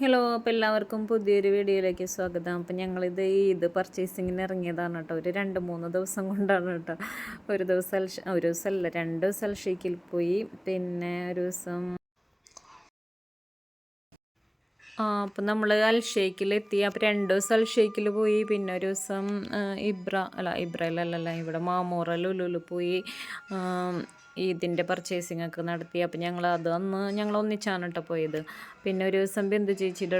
Hello, അപ്പോൾ എല്ലാവർക്കും പുതിയൊരു വീഡിയോയിലേക്ക് സ്വാഗതം. അപ്പോൾ ഞങ്ങളിത് പർച്ചേസിങ്ങിന് ഇറങ്ങിയതാണ് കേട്ടോ. ഒരു 2-3 ദിവസം കൊണ്ടാണ് കേട്ടോ. ഒരു ദിവസമല്ല 2 ദിവസം അൽഷേക്കിൽ പോയി, പിന്നെ ഒരു ദിവസം അപ്പം നമ്മൾ അൽഷേക്കിലെത്തി. അപ്പോൾ 2 ദിവസം അൽഷേക്കിൽ പോയി, പിന്നെ ഒരു ദിവസം ഇബ്രയിലല്ല ഇവിടെ മാമൂറ ലുലുവിൽ പോയി ഇതിൻ്റെ പർച്ചേസിംഗ് ഒക്കെ നടത്തി. അപ്പം ഞങ്ങൾ ഒന്നിച്ചാണ് കേട്ടോ പോയത്. പിന്നെ ഒരു ദിവസം ബിന്ദു ചേച്ചിയുടെ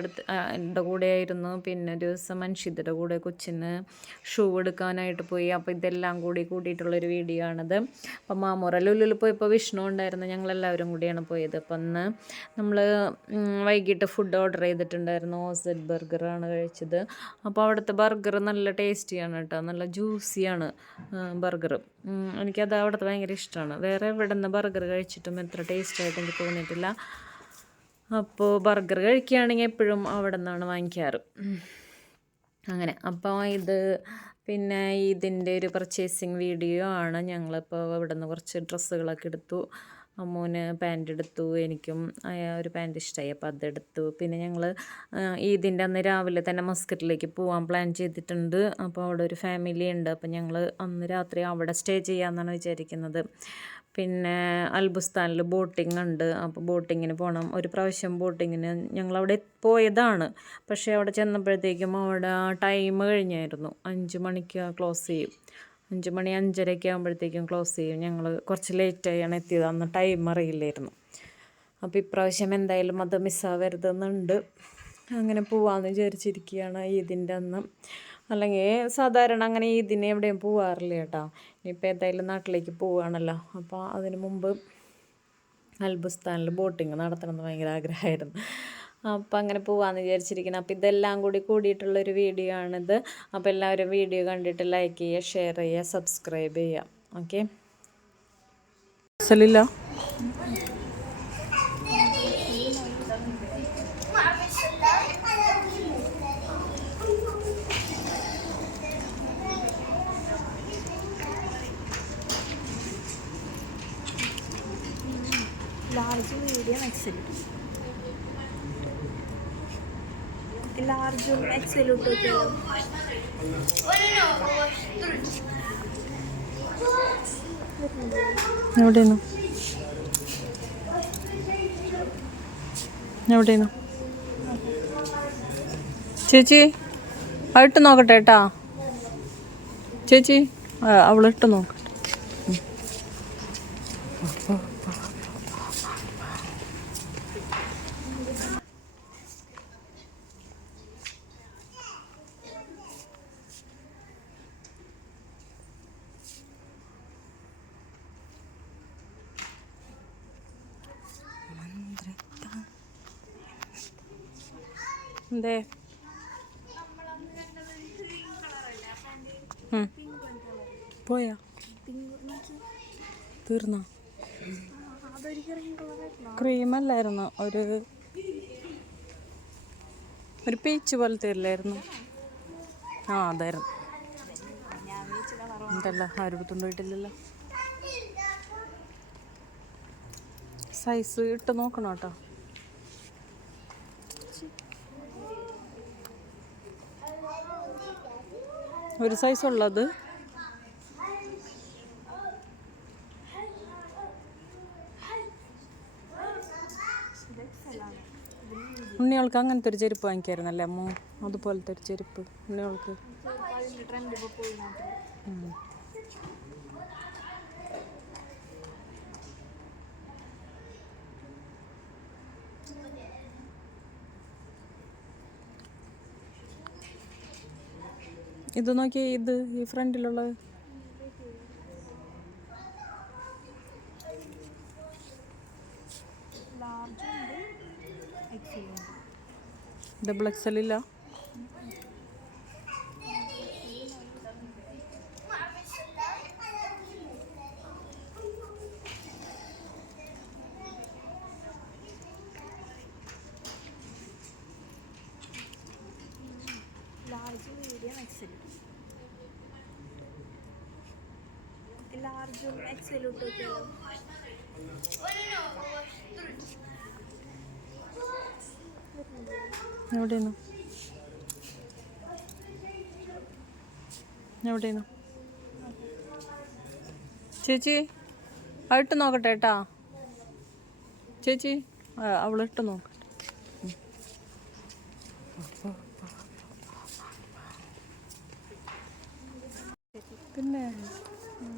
എൻ്റെ കൂടെ ആയിരുന്നു. പിന്നെ ഒരു ദിവസം മൻഷിദയുടെ കൂടെ കൊച്ചിന് ഷൂ എടുക്കാനായിട്ട് പോയി. അപ്പോൾ ഇതെല്ലാം കൂടിയിട്ടുള്ളൊരു വീഡിയോ ആണിത്. അപ്പം മാമൂറ ലുലുവിൽ പോയപ്പോൾ വിഷ്ണു ഉണ്ടായിരുന്നു. ഞങ്ങളെല്ലാവരും കൂടിയാണ് പോയത്. അപ്പം അന്ന് നമ്മൾ വൈകിട്ട് ഫുഡ് ഓർഡർ ചെയ്തിട്ടുണ്ടായിരുന്നു. ഓസഡ് ബർഗറാണ് കഴിച്ചത്. അപ്പോൾ അവിടുത്തെ ബർഗർ നല്ല ടേസ്റ്റിയാണ് കേട്ടോ, നല്ല ജ്യൂസിയാണ് ബർഗർ. എനിക്കത് അവിടുത്തെ ഭയങ്കര ഇഷ്ടമാണ്. വേറെ ഇവിടെ നിന്ന് ബർഗർ കഴിച്ചിട്ടും എത്ര ടേസ്റ്റായിട്ട് എനിക്ക് തോന്നിയിട്ടില്ല. അപ്പോൾ ബർഗർ കഴിക്കുകയാണെങ്കിൽ എപ്പോഴും അവിടെ നിന്നാണ് വാങ്ങിക്കാറ്. അങ്ങനെ അപ്പോൾ പിന്നെ ഇതിൻ്റെ ഒരു പർച്ചേസിങ് വീഡിയോ ആണ്. ഞങ്ങളിപ്പോൾ ഇവിടെ നിന്ന് കുറച്ച് ഡ്രസ്സുകളൊക്കെ എടുത്തു. അമ്മൂന് പാൻറ് എടുത്തു, എനിക്കും ഒരു പാൻറ് ഇഷ്ടമായി, അപ്പോൾ അതെടുത്തു. പിന്നെ ഞങ്ങൾ ഇതിൻ്റെ അന്ന് രാവിലെ തന്നെ മസ്കറ്റിലേക്ക് പോകാൻ പ്ലാൻ ചെയ്തിട്ടുണ്ട്. അപ്പോൾ അവിടെ ഒരു ഫാമിലി ഉണ്ട്. അപ്പോൾ ഞങ്ങൾ അന്ന് രാത്രി അവിടെ സ്റ്റേ ചെയ്യാമെന്നാണ് വിചാരിക്കുന്നത്. പിന്നെ അൽബുസ്ഥാനിൽ ബോട്ടിംഗ് ഉണ്ട്. അപ്പോൾ ബോട്ടിങ്ങിന് പോകണം. ഒരു പ്രാവശ്യം ബോട്ടിങ്ങിന് ഞങ്ങളവിടെ പോയതാണ്. പക്ഷേ അവിടെ ചെന്നപ്പോഴത്തേക്കും അവിടെ ടൈം കഴിഞ്ഞായിരുന്നു. 5 മണിക്ക് ക്ലോസ് ചെയ്യും. 5 മണി 5:30 ആകുമ്പോഴത്തേക്കും ക്ലോസ് ചെയ്യും. ഞങ്ങൾ കുറച്ച് ലേറ്റായാണ് എത്തിയത്. അന്ന് ടൈം അറിയില്ലായിരുന്നു. അപ്പോൾ ഇപ്രാവശ്യം എന്തായാലും അത് മിസ്സാവരുതെന്നുണ്ട്. അങ്ങനെ പോവാമെന്ന് വിചാരിച്ചിരിക്കുകയാണ് ഇതിൻ്റെ അന്ന്. അല്ലെങ്കിൽ സാധാരണ അങ്ങനെ ഇതിന് എവിടെയും പോവാറില്ല കേട്ടോ. ഇനിയിപ്പോൾ ഏതായാലും നാട്ടിലേക്ക് പോവുകയാണല്ലോ. അപ്പോൾ അതിന് മുമ്പ് അൽബുസ്ഥാനിൽ ബോട്ടിങ് നടത്തണമെന്ന് ഭയങ്കര ആഗ്രഹമായിരുന്നു. അപ്പോൾ അങ്ങനെ പോകാമെന്ന് വിചാരിച്ചിരിക്കണം. അപ്പോൾ ഇതെല്ലാം കൂടിയിട്ടുള്ളൊരു വീഡിയോ ആണിത്. അപ്പോൾ എല്ലാവരും വീഡിയോ കണ്ടിട്ട് ലൈക്ക് ചെയ്യുക, ഷെയർ ചെയ്യുക, സബ്സ്ക്രൈബ് ചെയ്യുക. ഓക്കെ. സലില്ല ലാർജ് മീഡിയം എക്സൽ ലാർജും എക്സലും ഇട്ടോ. എവിടെയാണ് ചേച്ചി? അതിട്ട് നോക്കട്ടെ കേട്ടാ ചേച്ചി, അവളിട്ട് നോക്കട്ടെ. എന്തേ പോയാ തീർന്നോ? ക്രീമല്ലായിരുന്നു, ഒരു പീച്ച് പോലത്തെ ഇല്ലായിരുന്നു. അതായിരുന്നു. എന്തല്ല ആരും കൊണ്ടുപോയിട്ടില്ലല്ലോ. സൈസ് ഇട്ട് നോക്കണം കേട്ടോ. ഒരു സൈസ് ഉള്ളത് ഉണ്ണികൾക്ക് അങ്ങനത്തെ ഒരു ചെരുപ്പ് വാങ്ങിക്കായിരുന്നല്ലേ അമ്മ? അതുപോലത്തെ ഒരു ചെരുപ്പ് ഉണ്ണികൾക്ക്. ഇത് നോക്കിയേ, ഈ ഫ്രണ്ടിലുള്ളത് ഡബിൾ എക്സൽ ഇല്ല. ലാർജ് മീഡിയം എക്സൽ ലാർജും എക്സലും ഇട്ടോ. വരുന്നുണ്ടോ? എവിടെയാണ് എവിടെയാണ് ചേച്ചി ഇട്ട് നോക്കട്ടെ ഏട്ടാ ചേച്ചി അവളിട്ട് നോക്കട്ടെ പിന്നെ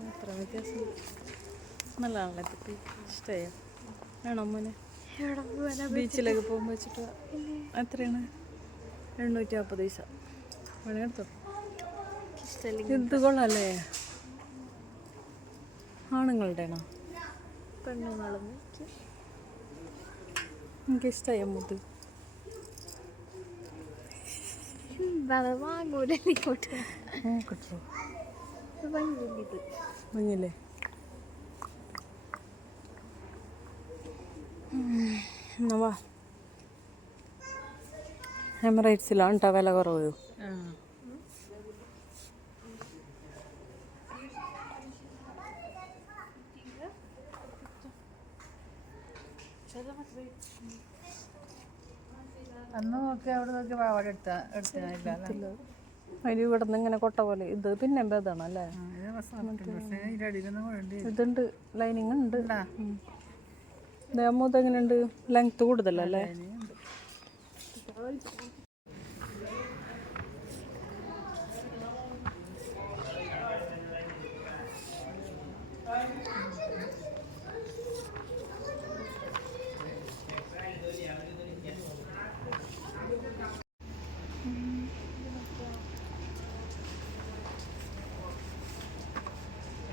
അത്ര വ്യത്യാസം നല്ലതാണല്ലേ കുട്ടി ഇഷ്ടമായോ വേണോ മോനെ ബീച്ചിലേക്ക് പോകുമ്പോൾ വെച്ചിട്ട് എത്രയാണ് 850 പൈസ വേണേ എടുത്തോ ഇത് കൊള്ളാല്ലേ ആണുങ്ങളുടെ ആണോ പെണ്ണുങ്ങളും എനിക്കിഷ്ടമായി അമ്മൂത്ത് വാങ്ങൂലേ ഇങ്ങോട്ട് നോക്കട്ടോ ഭംഗിയില്ല മഞ്ഞല്ലേ എന്നാ വാ എമിറേറ്റ്സിലാണ് കേട്ടോ വില കുറവ് അന്ന് നോക്കി അവിടെ നോക്കി പാവാട എടുത്തില്ല അതിന് ഇവിടെ നിന്ന് ഇങ്ങനെ കൊട്ട പോലെ ഇത് പിന്നെ ഭേദമാണ് അല്ലേ ഇതുണ്ട് ലൈനിങ് ഉണ്ട് അമ്മൂത്ത് എങ്ങനെയുണ്ട് ലെങ്ത് കൂടുതലല്ലേ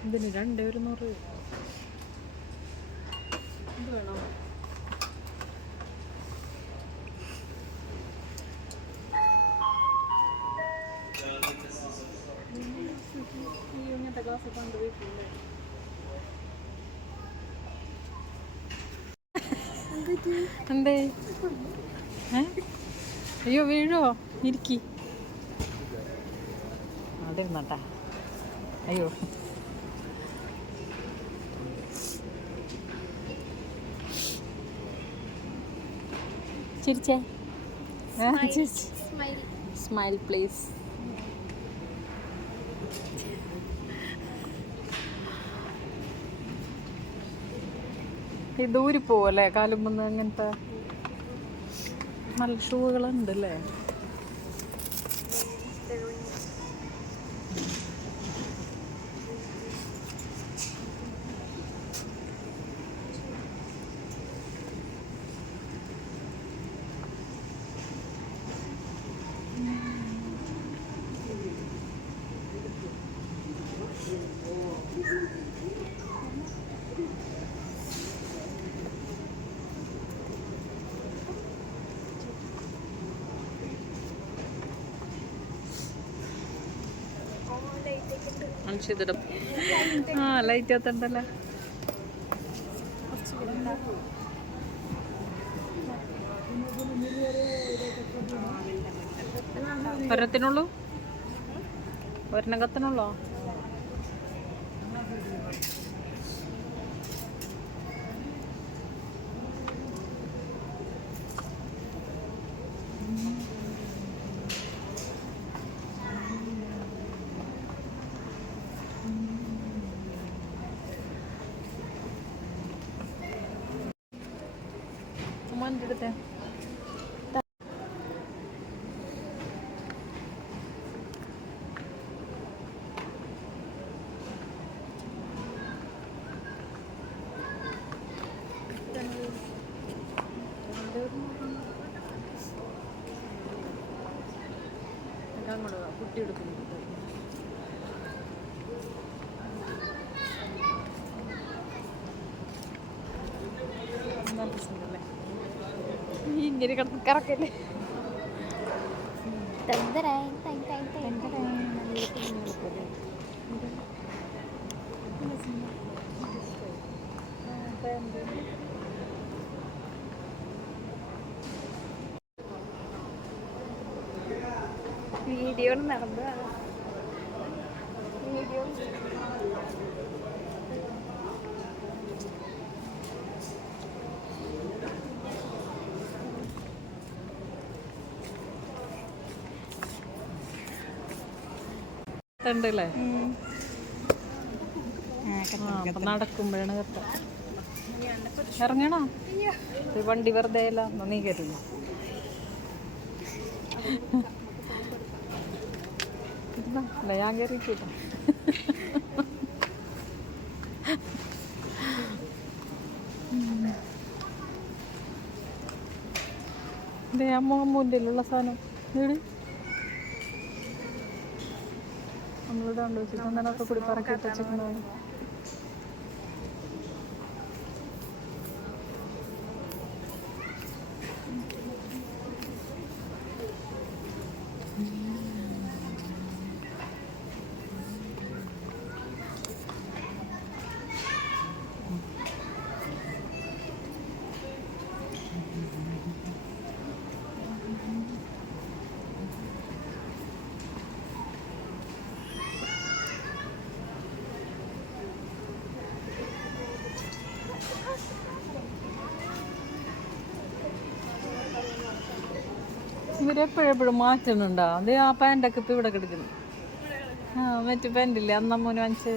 ഇതിന് 200 ഇത് വേണോ ഇങ്ങനത്തെ ഗ്ലാസ് കണ്ട് വീട്ടിലുണ്ട് എന്തേ അയ്യോ വീഴോ ഇരിക്കി അവിടെ ഇരുന്നട്ടാ അയ്യോ ചിരിച്ചേ സ്മൈൽ പ്ലീസ് ഈ ദൂരി പോവല്ലേ കാലുമ്പന്ന് അങ്ങനത്തെ നല്ല ഷൂകളുണ്ട് അല്ലേ ആ ലൈറ്റ് കത്തണ്ടല്ലോ ഒരെണ്ണത്തിനുള്ളൂ ഒരെണ്ണം കത്തനുള്ളോ എടുത്തേ അങ്ങോട്ട് കുട്ടി എടുക്കുന്നു ഇങ്ങനെ കിടന്ന് കറക്കല്ലേ വീഡിയോ നടന്നു വീഡിയോ കെട്ടുണ്ടല്ലേ? അപ്പൊ നടക്കുമ്പോഴാണ് കെട്ട. ഇറങ്ങണോ? ഒരു വണ്ടി വെറുതെ അല്ല, നീ കയറില്ല. ഞാൻ കയറിയിട്ടില്ല. ഇതേ അമ്മൂൻ്റെ ഉള്ള സാധനം വീട് നമ്മളിടാണ്ട് വെച്ചിട്ട് അങ്ങനൊക്കെ കൂടി പറക്കിയിട്ട് വെച്ചിട്ടുണ്ടാവും. ഇവരെപ്പോഴെപ്പോഴും മാറ്റുന്നുണ്ടോ? അത് ആ പാൻറ്റൊക്കെ ഇപ്പം ഇവിടെ കിടക്കുന്നു. മറ്റു പാൻറ്റില്ലേ അന്നമ്മൂന് വാങ്ങിച്ച്?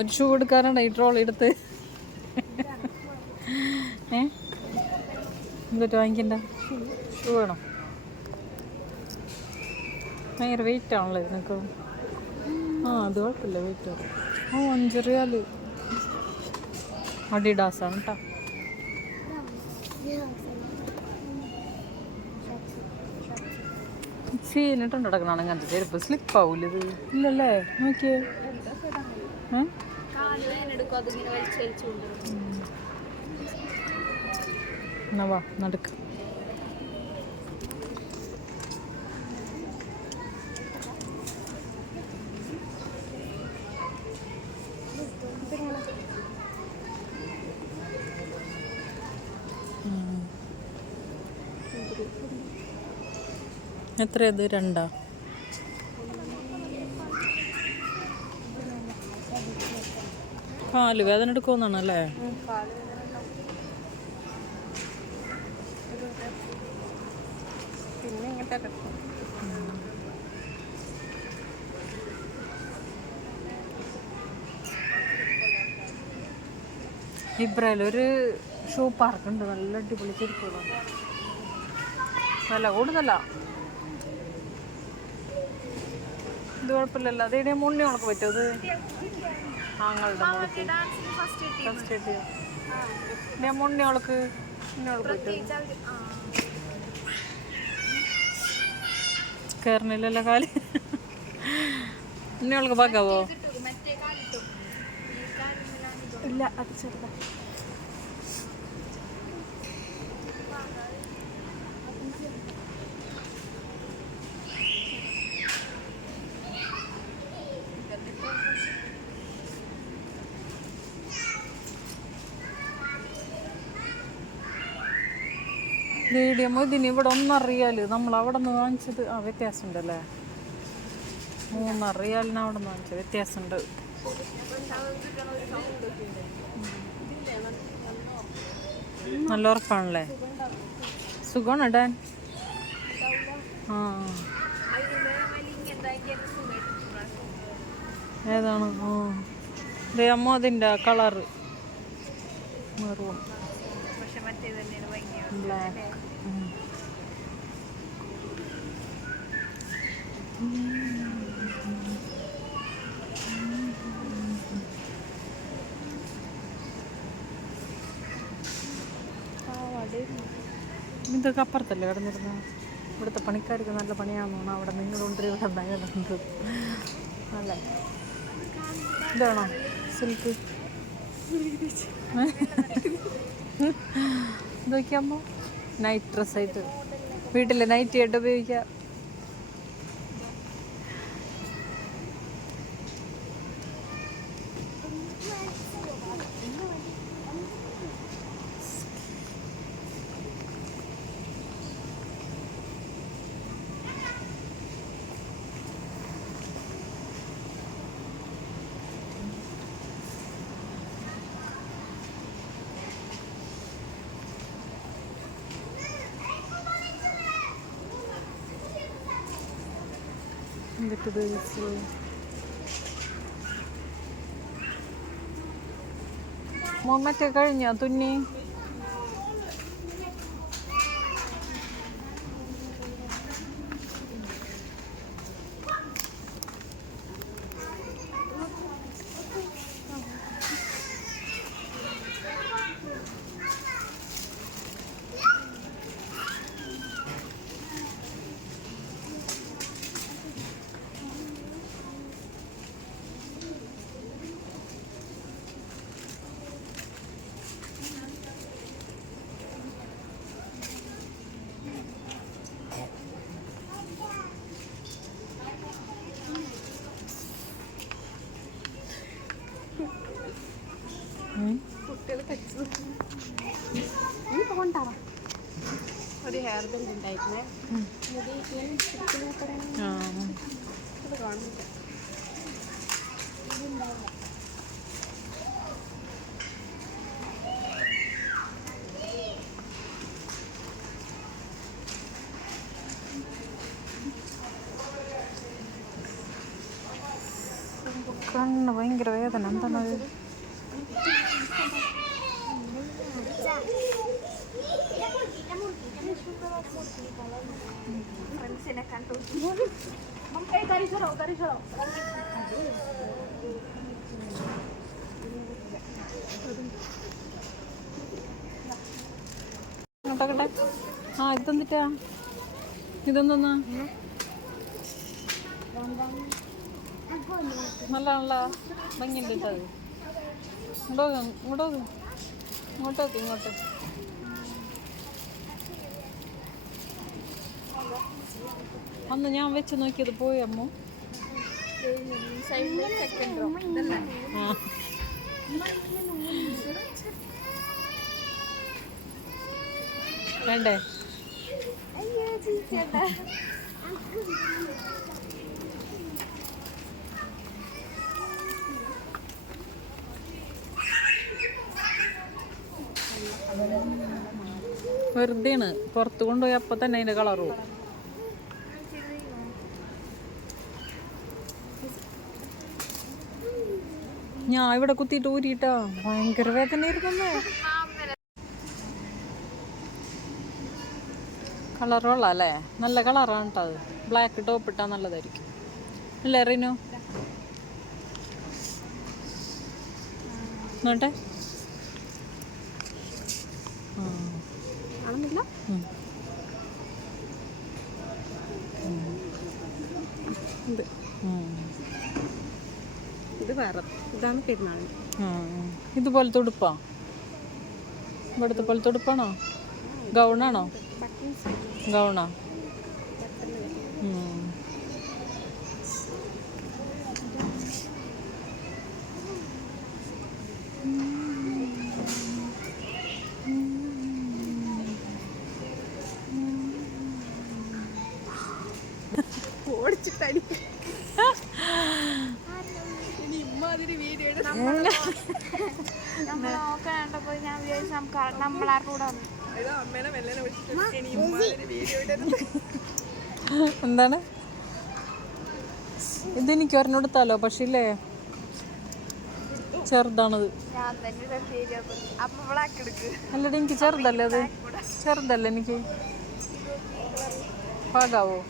ഒരു ഷൂ എടുക്കാറുണ്ട് ഈ ട്രോളി എടുത്ത്. എന്നിട്ട് വാങ്ങിക്കണ്ട ഷൂ വേണം. ഭയങ്കര വെയിറ്റ് ആണല്ലോ ഇതിനൊക്കെ. അത് കുഴപ്പമില്ല, വെയിറ്റ് ആണ്. 5 റിയാൽ. അഡിഡാസാണ് കേട്ടോ. സീനിട്ടുണ്ട് കിടക്കണാണ് ഇങ്ങനത്തെ ചെരുപ്പ്. സ്ലിപ്പാവൂല ഇത്? ഇല്ലല്ലേ, നോക്കിയേ. എന്നാ വാ നടക്ക്. എത്രയത്? 2? കാല് വേദന എടുക്കുമെന്നാണല്ലേ? പിന്നെ ഇങ്ങനത്തെ ഇബ്രയിലൊരു ഷൂ പാർക്കുണ്ട്, നല്ല അടിപൊളി ചെരുപ്പുകളാണ്. വില കൂടുതലാ. ഇത് കുഴപ്പമില്ലല്ലോ. അത് ഇടേ മുന്നേ ഉണക്ക് പറ്റും. അത് ആങ്ങളുടെ മോൾക്ക് ഫസ്റ്റ് കിട്ടിയ മുന്നോൾക്ക് പറ്റും. കയറണില്ലല്ലോ കാല്. മുന്നോൾക്ക് പാക്കാവോ? ഇല്ല, അത് ചെറുതാ. മീഡിയം ഇതിന് ഇവിടെ 1 റിയാൽ. നമ്മൾ അവിടെ നിന്ന് വാങ്ങിച്ചത് വ്യത്യാസമുണ്ടല്ലേ? 3 റിയാലിന് അവിടെ നിന്ന് വാങ്ങിച്ചത് വ്യത്യാസമുണ്ട്. നല്ല ഉറപ്പാണല്ലേ? സുഖമാണ് ഇടാൻ. ഏതാണ്? അമ്മ അതിൻ്റെ കളറ് മെറൂൺ ബ്ലാക്ക്. ഇതൊക്കെ അപ്പുറത്തല്ലേ കിടന്നിരുന്ന? ഇവിടുത്തെ പണിക്കാർക്ക് നല്ല പണിയാണെന്ന് തോന്നുന്നു. അവിടെ നിങ്ങളുണ്ട്, ഇവിടെ ഉണ്ടാകുന്നുണ്ട്. അല്ലേ? ഇതാണോ സിൽക്ക്? ഇതൊക്കെയാകുമ്പോൾ നൈറ്റ് ഡ്രസ്സായിട്ട് വീട്ടിൽ നൈറ്റി ആയിട്ട് ഉപയോഗിക്കാം. പറ്റത് മറ്റേ കഴിഞ്ഞ തുന്നി ഒരു ഹെയർ ബാൻഡ് ഉണ്ടായിരുന്നേ അത് കാണുന്നില്ല. കണ്ണ് ഭയങ്കര വേദന. എന്താണത്? ഫ്രണ്ട്സിനെ കണ്ടു കറിച്ചോളോ കേട്ടെ. ആ ഇതെന്തിട്ടാ? ഇതെന്താ? നല്ലതാണല്ലോ, ഭംഗിയുണ്ട് ഇട്ടത്. ഇങ്ങോട്ട് അന്ന് ഞാൻ വെച്ച് നോക്കിയത് പോയി അമ്മ. വേണ്ടേ? വെറുതെയാണ്, പുറത്ത് കൊണ്ടുപോയി അപ്പം തന്നെ അതിൻ്റെ കളർ പോകും. ഞാൻ ഇവിടെ കുത്തിയിട്ട് ഊരിയിട്ടാ ഭയങ്കര വേദന ഇരുന്നേ. കളർ കൊള്ളാം അല്ലേ? നല്ല കളറാണ് കേട്ടോ അത്. ബ്ലാക്ക് ടോപ്പ് ഇട്ടാൽ നല്ലതായിരിക്കും അല്ലേ റിനു? നോട്ടെ. ഇത് വേറെ, ഇതാണ് പെരുന്നാളിന്. ഇതുപോലത്തെ ഉടുപ്പാ? ഇവിടുത്തെ പോലത്തെ ഉടുപ്പാണോ? ഗൗണാണോ? ഗൗണാ? ഓടിച്ചിട്ടടി ഇമ്മാതിരി വീഡിയോ കണ്ടപ്പോ ഞാൻ വിചാരിച്ചു നമ്മളാരുടെ കൂടെ അമ്മേനെ മെല്ലനെ വിളിച്ചിട്ട്. എന്താണ് ഇതെനിക്ക് ഒരെണ്ണെടുത്താലോ? പക്ഷേ ഇല്ലേ ചെറുതാണത്. അല്ലടി എനിക്ക് ചെറുതല്ലേ അത്? ചെറുതല്ലേ എനിക്ക്? പാകാവോ?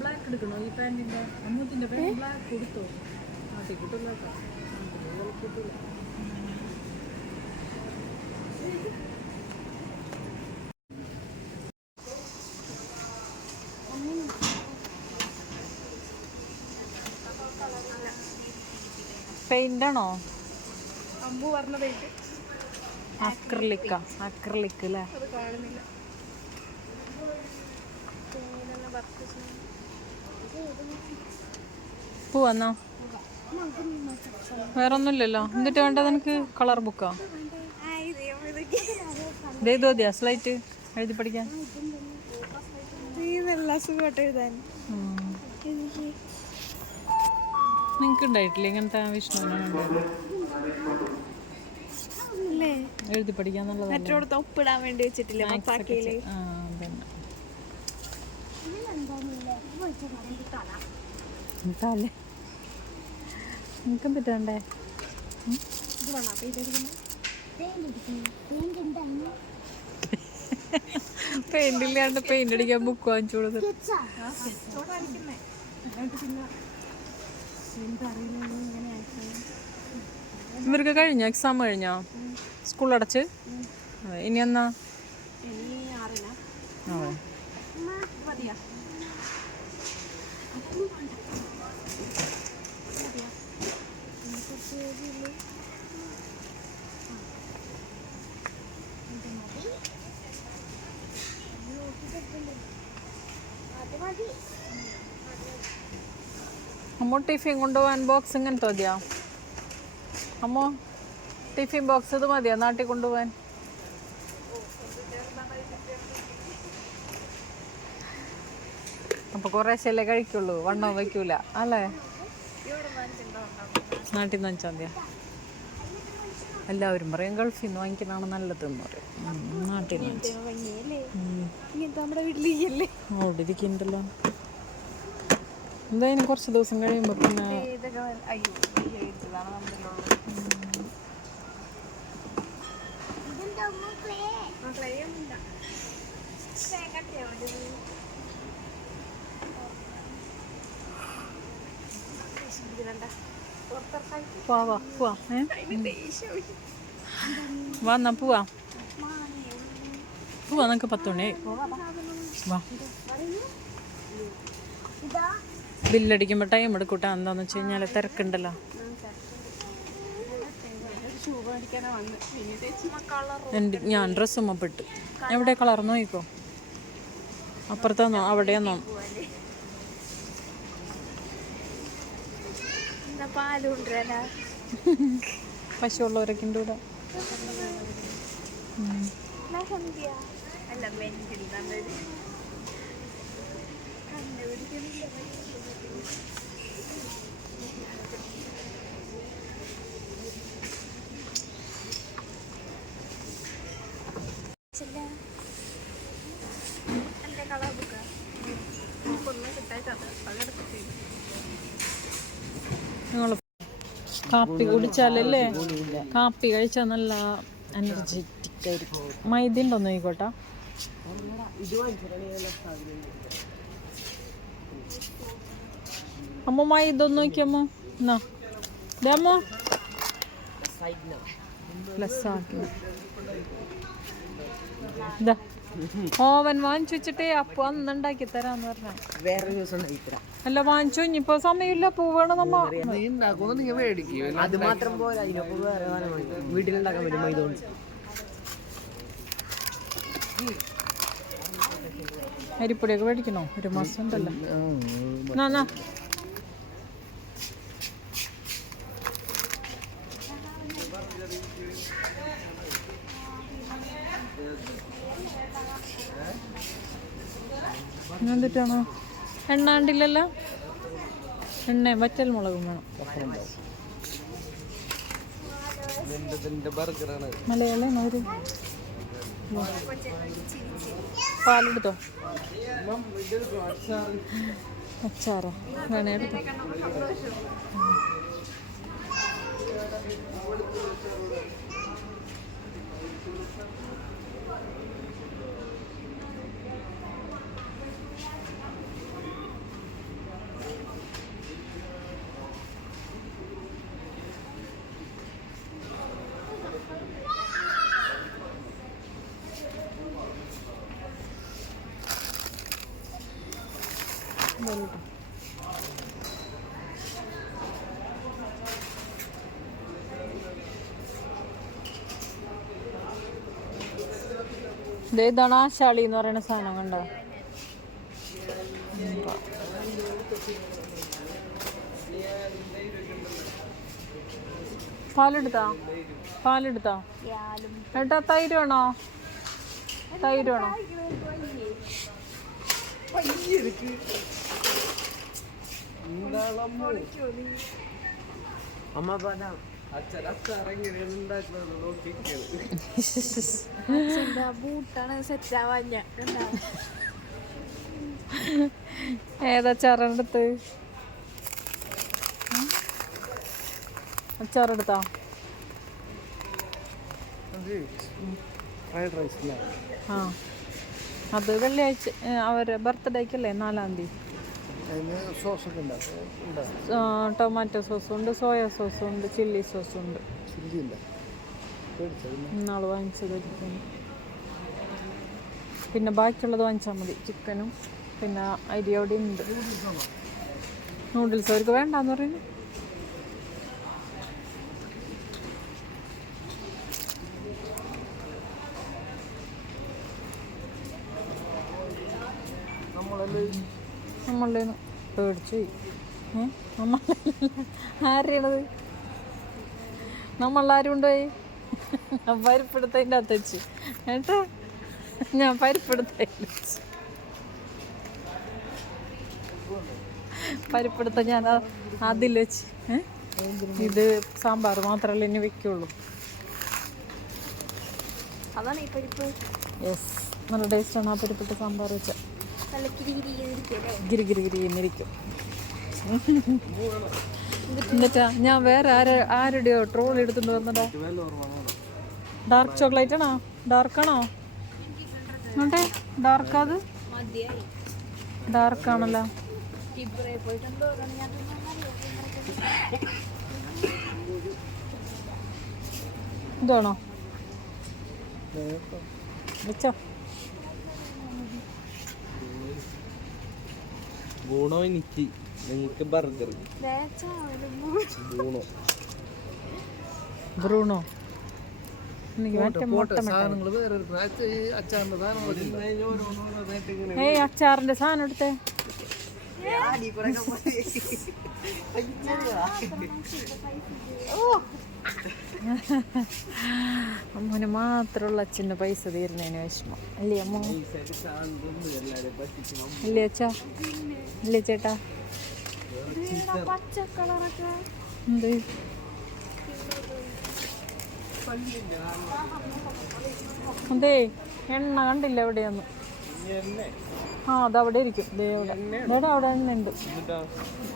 ബ്ലാക്ക് എടുക്കണോ ഈ പാൻറ്റിന്റെ? അമ്മൂത്തിന്റെ പാൻറ് ബ്ലാക്ക് കൊടുത്തോ? ആട്ടി കിട്ടില്ല കേട്ടോ. പെയിന്റാണോ? അമ്പു പറഞ്ഞ പെയിന്റ് അക്രിലിക് അല്ലേ? അത് കാണുന്നില്ല. പോവാന്നോ? വേറെ ഒന്നുമില്ലല്ലോ. എന്നിട്ട് വേണ്ടത് എനിക്ക് കളർ ബുക്കാ? ഇതേതോതിയാ സ്ലൈറ്റ് എഴുതി പഠിക്കാൻ? സുഖമായിട്ട് എഴുതാൻ നിങ്ങൾക്ക് ഉണ്ടായിട്ടില്ല ഇങ്ങനത്തെ? വിഷ്ണുവിനാണ് ഉണ്ടായത്. അല്ലേ എഴുതി പഠിക്കാൻ നല്ലതല്ലേ? മറ്റോടത്ത് ഒപ്പിടാൻ വേണ്ടി വെച്ചിട്ടില്ലേ മപ്പാക്കയില്. ആ അതന്നെ. തല നിനക്കും പറ്റണ്ടേ? പെയിന്റ് ഇല്ലാണ്ട് പെയിന്റ് അടിക്കാൻ ബുക്ക് വാങ്ങിച്ചു കൊടുത്തു. ഇവർക്ക് കഴിഞ്ഞോ? എക്സാം കഴിഞ്ഞോ? സ്കൂൾ അടച്ച്? ഇനി എന്നാ? അതെ. അമ്മോ ടിഫിൻ കൊണ്ടുപോകാൻ ബോക്സ് ഇങ്ങനത്തെ മതിയാ? അമ്മോ ടിഫിൻ ബോക്സ് ഇത് മതിയാ നാട്ടിൽ കൊണ്ടുപോകാൻ? അപ്പൊ കുറേശ്ശല്ലേ കഴിക്കുള്ളൂ, വണ്ണം വയ്ക്കൂല അല്ലേ? നാട്ടിൽ നിന്ന് വാങ്ങിച്ചാൽ മതിയാ? എല്ലാവരും പറയും ഗൾഫിൽ നിന്ന് വാങ്ങിക്കുന്നതാണ് നല്ലതെന്ന് പറയും. നാട്ടിൽ നിന്ന് നമ്മുടെ വീട്ടിലേക്കല്ലേ അവിടെ ഇരിക്കുന്നുണ്ടല്ലോ. എന്തായാലും കുറച്ച് ദിവസം കഴിയുമ്പോൾ പിന്നെ പോവാ പോവാ വന്നാ പോവാ പോവാ. നമുക്ക് 10 മണിയായി. വാ. ബില്ലടിക്കുമ്പോൾ ടൈം എടുക്കൂട്ടാ. എന്താന്ന് വെച്ച് കഴിഞ്ഞാൽ തിരക്കുണ്ടല്ലോ. ഞാൻ ഡ്രസ്സുമ്മ പെട്ട്. എവിടെ കളർ നോക്കിക്കോ. അപ്പുറത്താന്നോ അവിടെയാന്നോ? പശുവുള്ളവരൊക്കെ ഉണ്ട് ഇവിടെ. നിങ്ങൾ കാപ്പി കുടിച്ചാലല്ലേ? കാപ്പി കഴിച്ചാൽ നല്ല എനർജറ്റിക് ആയിരിക്കും. മൈദ ഉണ്ടോന്ന് നോക്കിക്കോട്ടെ. അമ്മ മൈദ ഒന്ന് നോക്കിയമ്മോ. എന്നാ ഇതമ്മോ പ്ലസ് ആക്കി. ഇതാ ഓവൻ വാങ്ങിച്ചു വെച്ചിട്ടേ അപ്പൊ അന്ന് ഉണ്ടാക്കി തരാന്ന് പറഞ്ഞ. വേറെ ദിവസം അല്ല വാങ്ങിച്ചു. ഇനിയിപ്പോ സമയമില്ല. പൂവേണം നമ്മ. അത് മാത്രം പോരാ, അതിനൊപ്പം വേറെ വീട്ടിലുണ്ടാക്കാൻ പറ്റും മൈദ കൊണ്ട്. അരിപ്പൊടിയൊക്കെ മേടിക്കണോ? 1 മാസം ഉണ്ടല്ലോ. എന്നാ എന്നിട്ടാണോ എണ്ണ ഉണ്ടില്ലല്ലോ? എണ്ണ വറ്റൽ മുളകും വേണം. മലയാളം ഒരു പാലെടുത്തോ? അച്ചാറോ വേണേ എടുത്തോ. ഇതാണ് ആശാളി എന്ന് പറയുന്ന സാധനം. കണ്ടോ? പാലെടുത്താ ഏട്ടാ? തൈര് വേണോ? അമ്മ ബൂട്ടാണ് സെറ്റ് ആവാൻ ഏതച്ചാറെടുത്ത് അച്ചാറെടുത്താ ആ അത് വെള്ളിയാഴ്ച അവരെ ബർത്ത്ഡേക്കല്ലേ 4-ാം തീയതി. ടൊമാറ്റോ സോസും ഉണ്ട്, സോയ സോസും ഉണ്ട്, ചില്ലി സോസും ഉണ്ട്. ഇന്നാൾ വാങ്ങിച്ചതായിരിക്കും. പിന്നെ ബാക്കിയുള്ളത് വാങ്ങിച്ചാൽ മതി. ചിക്കനും പിന്നെ അരി അവിടെ ഉണ്ട്. നൂഡിൽസ് അവർക്ക് വേണ്ടാന്ന് പറയുന്നു. നമ്മളേന്ന് പേടിച്ചു നമ്മൾ ആരെയാണത്? നമ്മളാരും കൊണ്ടുപോയി പരിപ്പെടുത്തതിൻ്റെ അകത്ത് വെച്ച് കേട്ടോ. ഞാൻ പരിപ്പെടുത്ത ഞാൻ അതിൽ വെച്ച് ഇത് സാമ്പാർ മാത്രമല്ല ഇനി വെക്കുള്ളൂ. അതാണ് ഈ പരിപ്പ്. യെസ്, നല്ല ടേസ്റ്റാണ് ആ പരിപ്പിട്ട് സാമ്പാർ വെച്ചാൽ. നല്ല ഗിരിഗിരിഗിരിന്നിരിക്കും. എന്നിട്ടാ ഞാൻ വേറെ ആരുടെയോ ട്രോൾ എടുത്തുകൊണ്ട് വന്നതാ. ഡാർക്ക് ചോക്ലേറ്റ് ആണോ? ഡാർക്കാണോ? എന്നിട്ടേ ഡാർക്കാത് ഡാർക്കാണല്ലോ. ഇതാണോ വെച്ചോ? ബ്രൂണോ എനിക്ക് നിങ്ങൾക്ക് ബർഗർ. ബ്രൂണോ എനിക്ക് മറ്റേ മുട്ട ഏയ് അച്ചാറിന്റെ സാധനം എടുത്തേ. അമ്മന് മാത്രമുള്ള അച്ഛൻ്റെ പൈസ തീരുന്നതിന് വിഷമം അല്ലേ അമ്മ? അല്ലേ അച്ഛാ? അല്ലേ ചേട്ടാ? എന്ത് അതേ എണ്ണ കണ്ടില്ല എവിടെയാന്ന്? ആ അതവിടെ ഇരിക്കും. അവിടെ അവിടെ എണ്ണ ഉണ്ട്.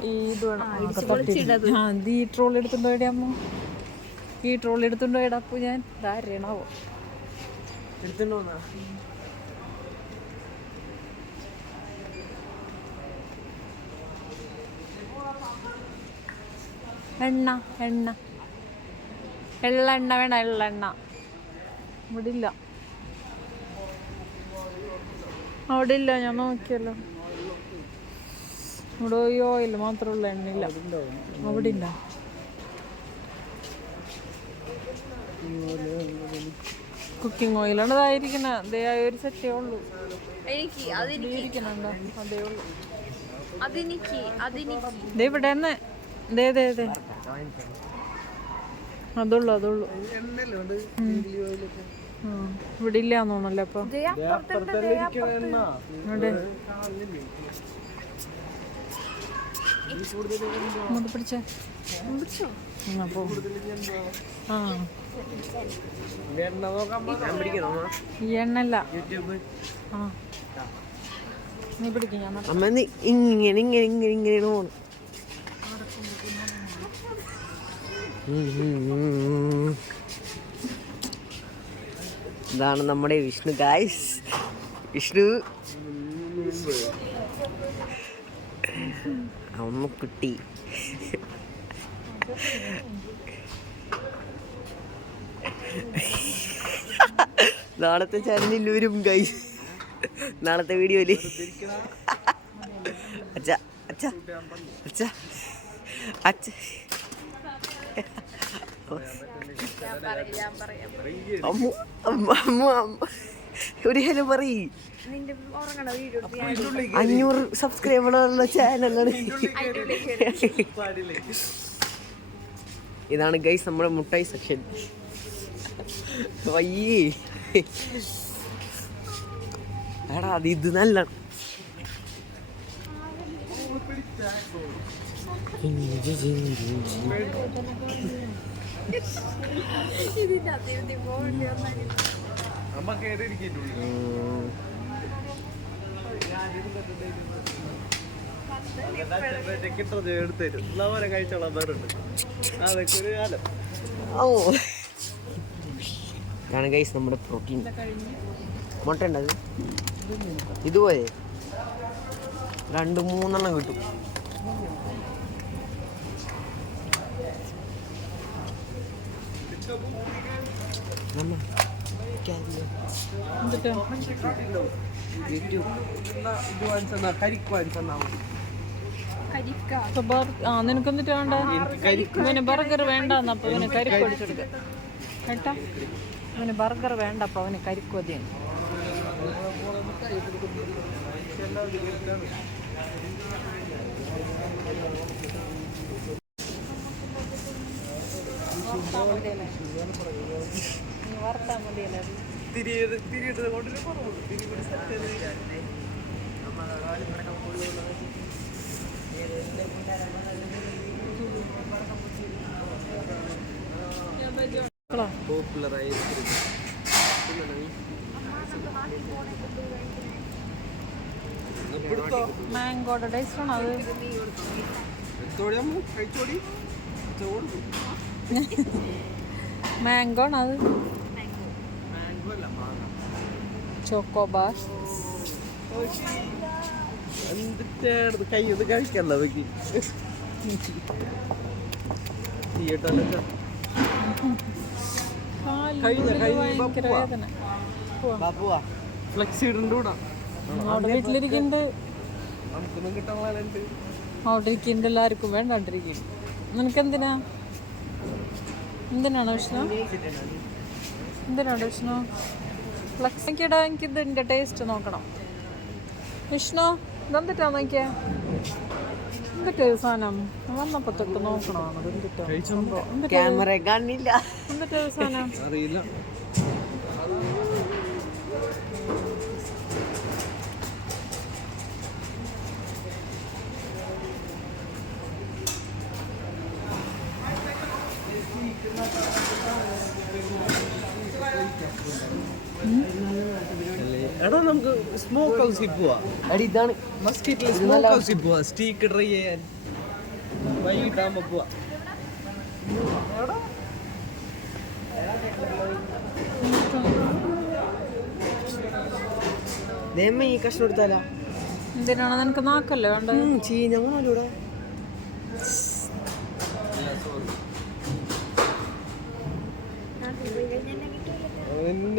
ഈ ഇത് വേണം. ആ ഈ ട്രോൾ എടുത്തുണ്ടോ എവിടെയാമ്മോ? ഈ ട്രോൾ എടുത്തുണ്ടോ എടാപ്പു? ഞാൻ ധാരണാവോ എടുത്തുണ്ടോന്നാ? എണ്ണ എണ്ണ എള്ളെണ്ണ വേണം. എള്ളെണ്ണ ഇവിടെ ഇല്ല. അവിടെ ഇല്ല, ഞാൻ നോക്കിയല്ലോ. ഇവിടെ ഈ ഓയിൽ മാത്രമുള്ള എണ്ണയില്ല. അവിടെ ഇല്ല. കുക്കിംഗ് ഓയിലാണ് ഇതായിരിക്കണേ. അതേ ഒരു സെറ്റേ ഉള്ളൂ. എനിക്ക് ഇരിക്കണുണ്ടോ? അതേ ഉള്ളൂ. അതെനിക്ക് ഇവിടെ തന്നെ അതുള്ളൂ. ഇവിടെ ഇല്ലാന്ന് തോന്നല്ലേ അപ്പൊ? പിടിച്ചേ പോ. ആ ഈ എണ്ണല്ല. ആ നീ പിടിക്കും. ഞാൻ അമ്മ ഇങ്ങനെ ഇങ്ങനെ ഇങ്ങനെ ഇങ്ങനെയാണ് പോണം. ഇതാണ് നമ്മുടെ വിഷ്ണു ഗായ്സ്. വിഷ്ണു അമ്മക്കുട്ടി. നാളത്തെ ചാനലിൽ വരും ഗൈസ്. നാളത്തെ വീഡിയോയില് അച്ഛാ അച്ഛാ അച്ഛാ അച്ഛ ഒരു ഹലോ പറയ്. 500 സബ്സ്ക്രൈബറുള്ള ചാനലാണ്. ഇതാണ് ഗൈസ് നമ്മുടെ മുട്ടായി സെക്ഷൻ. വയ്യേ എടാ അത് ഇത് നല്ല ഇതിന്റെ അത്യാവശ്യം പോകേണ്ടി വന്നാൽ അമ്മ കയറിയിരിക്കുന്നു. കിട്ടത് എടുത്തരും ഇന്നവരെ കഴിച്ചോളാം വേറുണ്ട് അതൊക്കെ ഒരു കാലം. ഓ ഇതാണ് ഗൈസ് നമ്മുടെ പ്രോട്ടീൻ. മുട്ട ഉണ്ടത് ഇതുപോലെ 2-3 കിട്ടും. ഇത് വാങ്ങിച്ചെന്നാ കരിക്ക് വാങ്ങിച്ചെന്നാ മതി. നിനക്ക് എന്നിട്ട് വേണ്ട ഇവന് ബർഗർ വേണ്ടെന്ന്. അപ്പൊ ഇവന് കരിക്ക് അടിച്ചെടുക്ക കേട്ടാ. ഇവന് ബർഗർ വേണ്ട, അപ്പൊ അവന് കരിക്ക് മതിയാണ്. വറുത്താ മതിയല്ലേ അത്. തിരിയിട്ട് കൊണ്ടിട്ട് കുറവുള്ളൂ. തിരിയിട്ട് സെറ്റ് പോപ്പുലറായി മാംഗോയുടെ ടേസ്റ്റ് ആണോ അത്? കഴിച്ചോടി മാംഗോ ആണ് അത്. ചോക്കോബാർ എന്തിട്ട് കയ്യൊന്ന് കഴിക്കല്ല വെക്കി തീയട്ടൊക്കെ ഭയങ്കര വേദന. ഫ്ലെക്സിഡുണ്ട് കൂടാ അവിടെ വീട്ടിലിരിക്കുന്നുണ്ട്, നമുക്കൊന്നും കിട്ടാനുണ്ട്. അവിടെ ഇരിക്കുന്നുണ്ട്, എല്ലാവർക്കും വേണ്ടാണ്ടിരിക്കുന്നു. നിനക്കെന്തിനാ? എന്തിനാണ് വിഷ്ണു? എന്തിനാണ് വിഷ്ണു? ഫ്ലക്സ് എനിക്കിടാ. എനിക്ക് ഇതിൻ്റെ ടേസ്റ്റ് നോക്കണം. വിഷ്ണു ഇതെന്തിട്ടാ നോക്കിയാ? എന്തിട്ട് സാധനം വന്നപ്പോ തൊട്ട് നോക്കണമാണ്. എന്തിട്ടോ ക്യാമറ കാണില്ല. എന്തിട്ട് സാധനം അറിയില്ല. എടാ നമുക്ക് സ്മോക്ക് ഹൗസിൽ പോവാ. അടി ഇതാണ് മസ്കറ്റിൽ സ്മോക്ക് ഹൗസിൽ പോവാ. സ്റ്റീക്ക് ട്രൈ ചെയ്യാൻ വൈകിട്ടാകുമ്പോ പോവാ. ഈ കഷ്ണം എടുത്താലാ? എന്തിനാണ്? നിനക്ക് നാക്കല്ലേ വേണ്ടത്? ഞങ്ങളൂടെ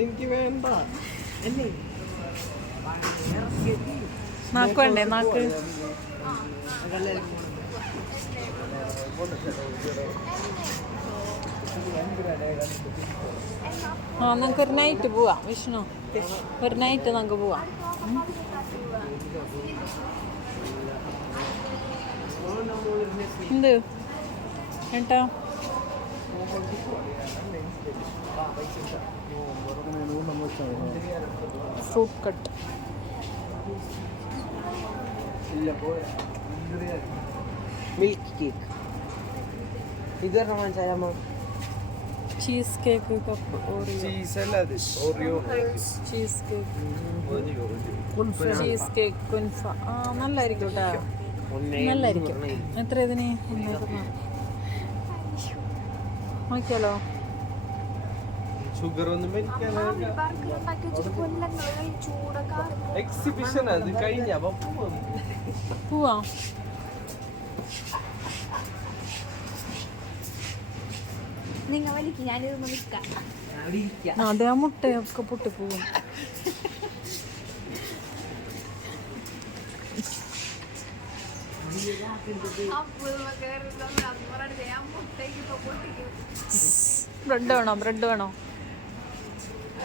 എനിക്ക് വേണ്ട. നാക്ക് വേണ്ടേ? നാക്ക് നമുക്കൊരു നൈറ്റ് പോവാം വിഷ്ണു. ഒരു നൈറ്റ് നമുക്ക് പോവാം. എന്ത് കേട്ടോ? ഫ്രൂട്ട് കട്ട് മിൽക്ക് കേക്ക് ഇത് വാങ്ങിച്ചാലമ്മ. ചീസ് കേക്ക് കപ്പ് ചീസ് അല്ല അത് Oreo. Cheese cake cheese cake കുൻഫ. നല്ലായിരിക്കും കേട്ടോ, നല്ലായിരിക്കും. എത്ര ഇതിന്? നോക്കിയാലോ? ഷുഗർ ഒന്നും എക്സിബിഷൻ അത് കഴിഞ്ഞ പോവാ. നിങ്ങൾ വലിക്ക്, ഞാനിതൊന്ന് നിൽക്കാം. അതെ, ആ മുട്ടയൊക്കെ പൊട്ടിപ്പോവും. ബ്രെഡ് വേണോ? ബ്രെഡ് വേണോ?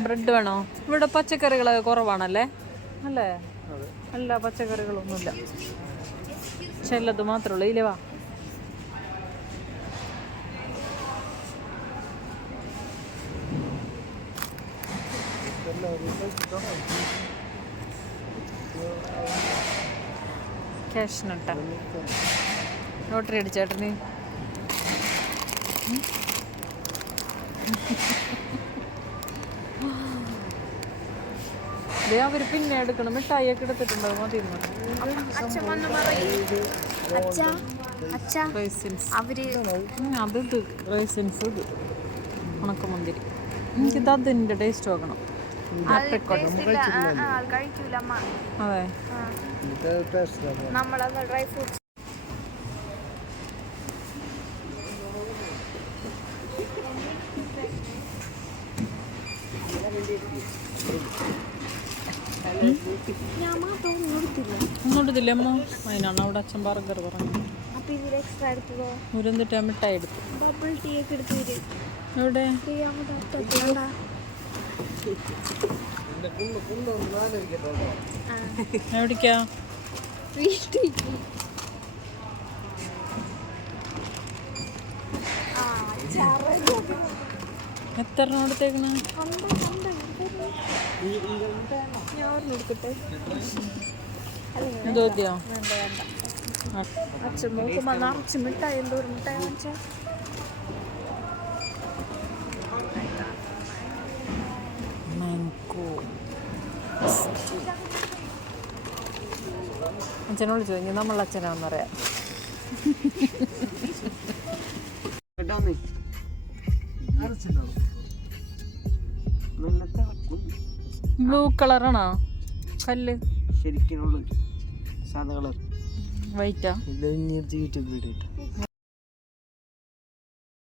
ബ്രെഡ് വേണോ? ഇവിടെ പച്ചക്കറികളൊക്കെ കുറവാണല്ലേ? അല്ലേ? അല്ല, പച്ചക്കറികളൊന്നുമില്ല. ചിലത് മാത്രമേ ഉള്ളൂ. ഇല്ലേ, വാ. ക്യാഷിനട്ട ലോട്ടറി അടിച്ചേട്ടന് അവര് പിന്നെ എടുക്കണം, മിഠായി ഒക്കെ എടുത്തിട്ടുണ്ടോ? മതി അച്ഛൻ വന്ന് പറയും അച്ഛാ അച്ഛാ റൈസിൻസ്, അവര് അത് ഇത് റൈസിൻസ്, ഇത് ഉണക്കമുന്തിരി. എനിക്കിത് അതിൻ്റെ ടേസ്റ്റ് നോക്കണം. കഴിക്കൂല അമ്മ. അതെ, നമ്മളത് ഡ്രൈ ഫ്രൂട്ട്സ് ഞാൻ മാത്രം ഒന്നും കൊടുത്തില്ല. ഒന്നും എടുത്തില്ല അമ്മ. അതിനാണ് അവിടെ അച്ഛൻ ബർഗർ പറഞ്ഞത്. അപ്പൊ ഇതിൽ എക്സ്ട്രാ എടുത്തതോ? ഇവരെന്തിട്ടാ മിഠായി എടുത്തു. ബബിൾ ടീ ഒക്കെ എടുത്ത് എവിടെ? എവിടേക്കാ? എത്ര എണ്ണം എടുത്തേക്കണ്? ഇതോ അച്ഛൻ നോക്കുമ്പോ നിറച്ച് മിഠായി, എന്തോരം മിഠായി വാങ്ങിച്ചാ. അച്ഛനോട് ചോദിക്കും, നമ്മളെ അച്ഛനാന്ന് പറയാം. ബ്ലൂ കളറാണോ കല്ല്? ശരിക്കും സാധാ കളർ വൈറ്റാ? ഇത് യൂട്യൂബിൽ